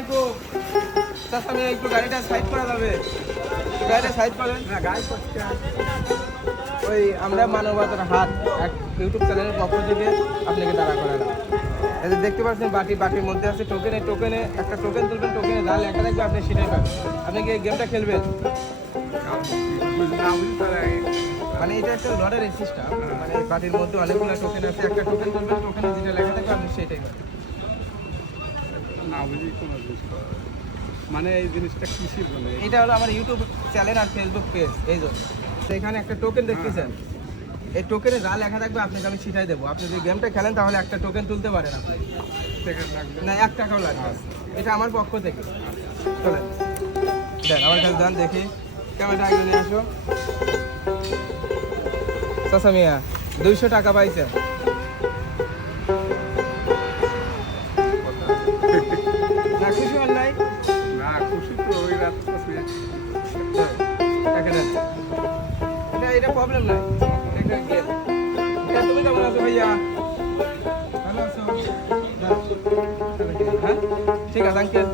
আলাইকুম। চাচা একটু গাড়িটা সাইড করা যাবে। গাড়িটা সাইড করেন। না গাড়ি করতে ওই আমরা মানবতার হাত এক ইউটিউব চ্যানেলের পক্ষ থেকে আপনাকে দাঁড়া করালাম এই দেখতে পাচ্ছেন বাটি বাটির মধ্যে আছে টোকেনে টোকেনে একটা টোকেন তুলবেন টোকেনে যা লেখা থাকবে আপনি সেটাই পাবেন। আপনি কি এই গেমটা খেলবেন? মানে এটা একটা লটারি সিস্টেম মানে বাটির মধ্যে অনেকগুলো টোকেন আছে একটা টোকেন তুলবেন টোকেনে যেটা লেখা থাকবে আপনি সেটাই পাবেন। না বুঝি কোনো মানে এই জিনিসটা কিসের জন্য? এটা হলো আমার ইউটিউব চ্যানেল আর ফেসবুক পেজ এই জন্য তো এখানে একটা টোকেন দেখতেছেন। এই টোকেনে যা লেখা থাকবে আপনাকে আমি শিখাই দেবো। আপনি যদি গেমটা খেলেন তাহলে একটা টোকেন তুলতে পারেন আপনি। না এক টাকাও লাগবে। এটা আমার পক্ষ থেকে। চলেন। দেন আমার কাছে দেন দেখি। ক্যামেরা আগে নিয়ে আসো। চাচা মিয়া দুইশো টাকা পাইছেন। প্রবলেম নাই। এটা তুমি কেমন আছো ভাইয়া? ভালো আছো? হ্যাঁ? ঠিক আছে আঙ্কেল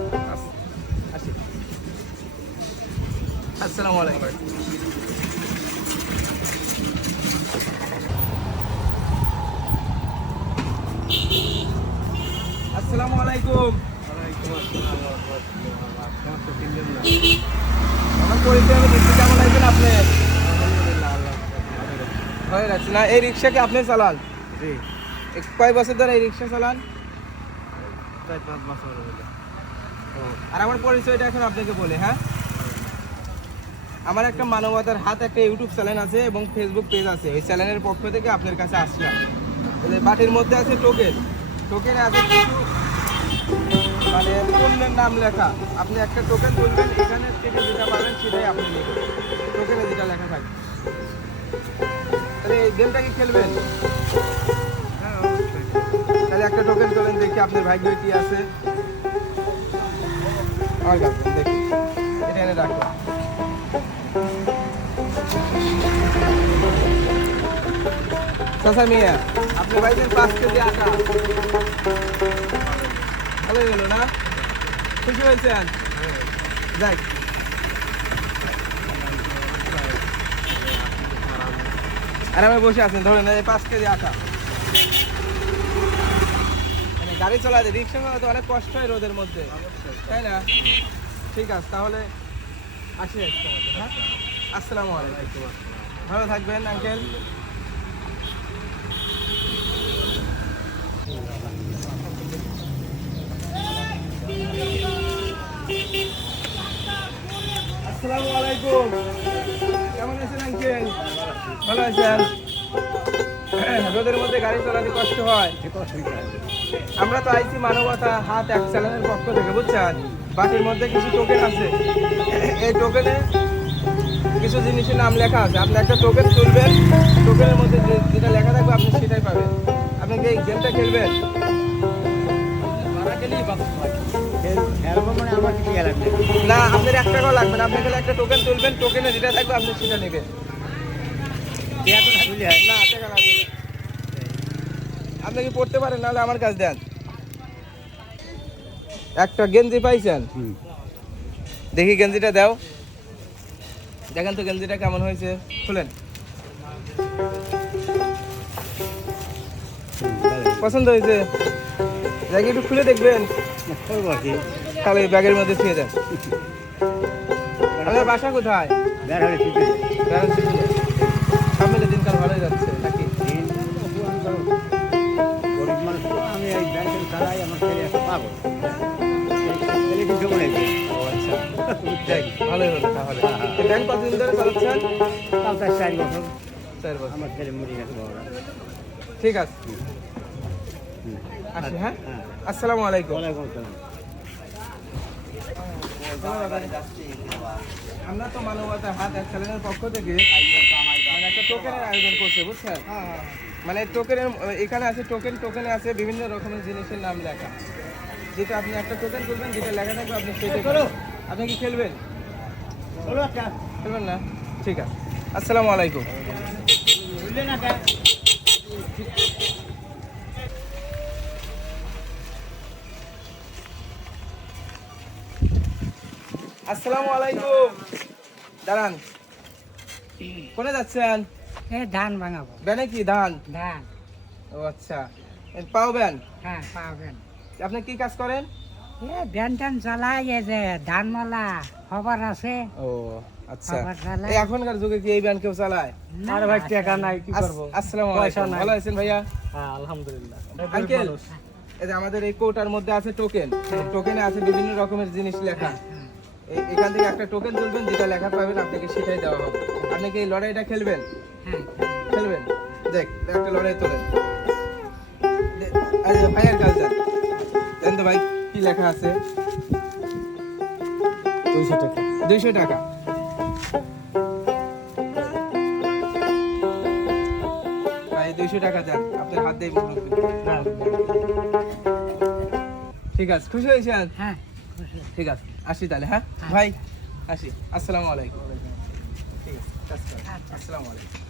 আসি। আসসালামু আলাইকুম। আসসালামু আলাইকুম। আমার পরিচয় আমি দেখতে কেমন লাগবেন আপনি? হয়ে না এই রিক্সা কি আপনি চালান? এ কয় বছর ধরে এই রিক্সা চালান? ও, আর আমার পরিচয়টা এখন আপনাকে বলে হ্যাঁ? আমার একটা মানবতার হাত একটা ইউটিউব চ্যানেল আছে এবং ফেসবুক পেজ আছে। ওই চ্যানেলের পক্ষ থেকে আপনার কাছে আসলাম। বাটির মধ্যে আছে টোকেন। টোকেনে আছে কিছু মানে পণ্যের নাম লেখা। আপনি একটা টোকেন তুলবেন এখানে থেকে যেটা পাবেন সেটাই আপনি নেবেন। গেমটা কি খেলবেন? হ্যাঁ তাহলে একটা টোকেন তোলেন, দেখি আপনার ভাগ্য কি আছে। আমার কাছে, দেখি। এটা এনে রাখো। চাচা মিয়া আপনি ভাইছেন পাঁচ কেজি আটা। ভালো গেল না? খুশি হয়েছেন? যাই। আর আমি বসে আছেন, ধরেন এই পাঁচ কেজি আটা। মানে গাড়ি চালাতে রিক্সা চালাতে অনেক কষ্ট হয় রোদের মধ্যে। তাই না? ঠিক আছে, তাহলে আসি হ্যাঁ? আসসালামু আলাইকুম। ভালো থাকবেন, আঙ্কেল। আসসালামু আলাইকুম। কেমন আছেন, আঙ্কেল? ভালো আছেন? রোদের মধ্যে গাড়ি চালাতে কষ্ট হয়। আমরা তো আইছি মানবতা হাত এক চ্যানেলের পক্ষ থেকে, বুঝছেন? বাটির মধ্যে কিছু টোকেন আছে। এই টোকেনে কিছু জিনিসের নাম লেখা আছে। আপনি একটা টোকেন তুলবেন টোকেনের মধ্যে যেটা লেখা থাকবে, আপনি সেটাই পাবেন। আপনি এই গেমটা খেলবেন? না আপনার এক টাকাও লাগবে না। আপনি খালি একটা টোকেন তুলবেন টোকেনে যেটা থাকবে আপনি সেটা নেবেন। না টাকা লাগবে না। আপনি কি পড়তে পারেন? নাহলে আমার কাছে দেন। একটা গেঞ্জি পাইছেন? দেখি গেঞ্জিটা দাও। দেখেন তো গেঞ্জিটা কেমন হয়েছে। খুলেন। পছন্দ হয়েছে? দেখি একটু খুলে দেখবেন। তাহলে ব্যাগের মধ্যে ছুঁয়ে দেন আপনার বাসা কোথায়? সামনে দিনকাল ভালোই যাচ্ছে নাকি? আমি এই ব্যাংকের চালাই আমার ছেলে একটা পাগল। ও আচ্ছা ভালোই হলো তাহলে। ব্যাংক কতদিন ধরে চালাচ্ছেন? চার বছর। চার বছর। আমার ছেলে মরে গেছে বাবা। ঠিক আছে। আসি হ্যাঁ। আসসালামু আলাইকুম। ওয়ালাইকুম আসসালাম। আমরা তো মানবতা হাত এক চ্যানেলের পক্ষ থেকে মানে একটা টোকেনের আয়োজন করছে বুঝছেন? মানে টোকেনের এখানে আছে টোকেন টোকেনে আছে বিভিন্ন রকমের জিনিসের নাম লেখা। যেটা আপনি একটা টোকেন করবেন যেটা লেখা থাকবে আপনি সেটা করো আপনি কি খেলবেন? খেলবেন না? ঠিক আছে। আসসালামু আলাইকুম। আসসালামু আলাইকুম। দাঁড়ান। কোনে যাচ্ছেন? এ ধান ভাঙাবো। ব্যানে কি? ধান? ধান। ও আচ্ছা। হ্যাঁ পাবেন আপনি কি কাজ করেন? এ টান চালাই এ যে ধান মালা খবর আছে। ও আচ্ছা। খবর এখনকার যুগে কি এই ব্যান কেউ চালায়? আর ভাই টাকা নাই কি আস- আসসালামু আলাইকুম। ভালো আছেন ভাইয়া? হ্যাঁ আলহামদুলিল্লাহ। আঙ্কেল এই যে আমাদের এই কোটার মধ্যে আছে টোকেন। টোকেনে আছে বিভিন্ন রকমের জিনিস লেখা। এখান থেকে একটা টোকেন তুলবেন যেটা লেখা পাবেন আপনাকে সেটাই দেওয়া হবে। আপনি কি এই লড়াইটা খেলবেন? হ্যাঁ খেলবেন? দেখ একটা লড়াই তোলেন। দে- আরে ভাইয়ের কাজ দেন দেন তো ভাই কি লেখা আছে? দুইশো টাকা। দুইশো টাকা। ভাই দুইশো টাকা দেন। আপনার হাত দিয়ে মুরব্বী। ঠিক আছে খুশি হয়েছেন? হ্যাঁ ঠিক আছে। আসি তাহলে হ্যাঁ? ভাই আসি। আসসালামু আলাইকুম। ঠিক আছে। আচ্ছা। আসসালামু আলাইকুম।